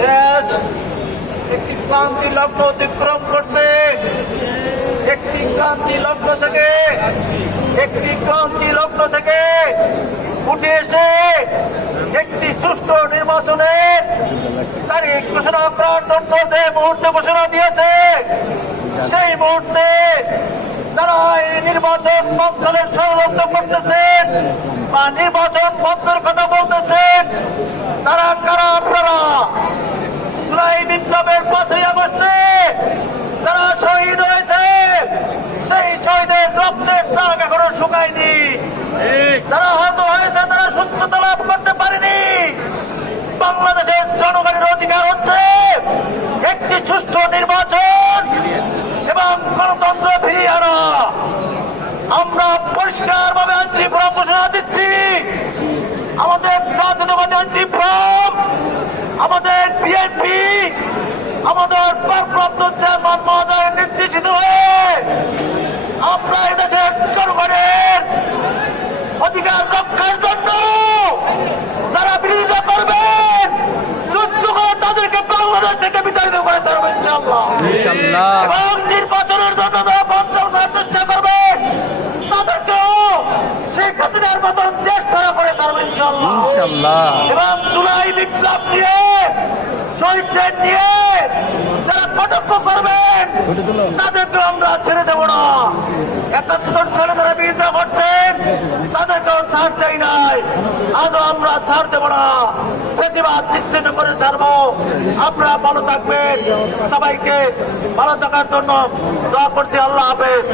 দেশ একটি ক্রান্তি লগ্ন অতিক্রম করছে। একটি ক্রান্তি লগ্ন থেকে উঠে এসে একটি সুষ্ঠু নির্বাচনের তারিখ ঘোষণা করার জন্য যে মুহূর্তে ঘোষণা দিয়েছে, সেই মুহূর্তে যারা এই নির্বাচন বঞ্চনের ষড়যন্ত্র করতেছেন বা নির্বাচন বন্ধের কথা বলতেছেন, তারা কারা? আপনারা জুলাই বিপ্লবের 5ই আগস্টে যারা শহীদ হয়েছে, সেই শহীদের রক্তের দাগ এখনো শুকায়নি। যারা আহত হয়েছে, তারা সুস্থতা লাভ করতে পারেনি। বাংলাদেশের জনগণের অধিকার হচ্ছে একটি সুষ্ঠু নির্বাচন এবং গণতন্ত্র ফিরিয়ে আনা। আমরা পরিষ্কার ভাবে আইনশৃঙ্খলা ঘোষণা দিচ্ছি। আমাদের জাতীয়তাবাদী আইনশৃঙ্খলা, আমাদের বিএনপি, আমাদের ভারপ্রাপ্ত চেয়ারম্যান মহোদয়ের নির্দেশিত হয়ে আমরা এদেশের জনগণের অধিকার রক্ষার জন্য যারা বিরোধিতা করবেন, যুদ্ধ করে তাদেরকে বাংলাদেশ থেকে বিতাড়িত করে ছাড়বো ইনশাআল্লাহ। এবং নির্বাচনের জন্য যারা বঞ্চনা করার চেষ্টা করবেন, তাদেরকেও শেখ হাসিনার মতন দেশ ছাড়া করে ছাড়বো ইনশাআল্লাহ। এবং জুলাই বিপ্লব নিয়ে, শহীদদের নিয়ে যারা কটাক্ষ করবেন, তাদেরকে আমরা ছেড়ে দেব না। 71 সালে যারা বিরোধিতা করছেন, তাদেরকেও ছাড় দেই নাই, আজও আমরা ছাড় দেব না। প্রতিবাদ নিশ্চিত করে ছাড়বো। আপনারা ভালো থাকবেন। সবাইকে ভালো থাকার জন্য দোয়া করছি। আল্লাহ হাফেজ।